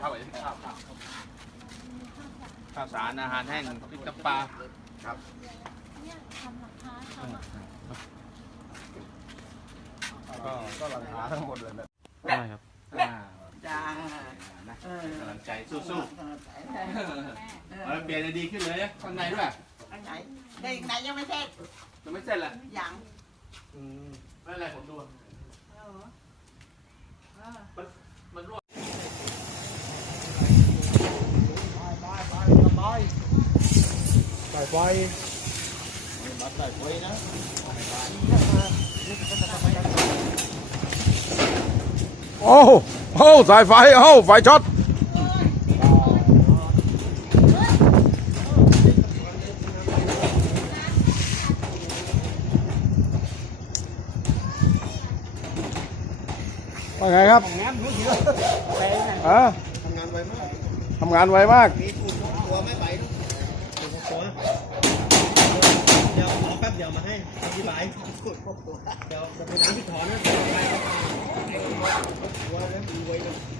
ข้าวไปข้าวข้าวข้าวสารอาหารแห้งพริกน้ำปลาเนี่ยทำหลังคาทำอะก็ก็หลังคาทั้งหมดเลยนะได้ครับอ่าจ้านะกำลังใจสู้ๆเอาเปลี่ยนให้ดีขึ้นเลยข้างในด้วยอันไหนเด็กไหนยังไม่เสร็จยังไม่เสร็จเลยยังไม่เป็นไรผมดูมันรั่ว สายไฟบัดสายไฟนะโอ้โอ้สายไฟโอ้ไฟช็อตว่าไงครับงานรู้เยอะแรงนะอะทำงานไวมากทำงานไวมากมีกูตัวไม่ไป ตัวเดี๋ยวขอแป๊บเดี๋ยวมาให้อธิบายเดี๋ยวจะไปน้ำที่ถอนนะตัวแล้วดูไว้เลย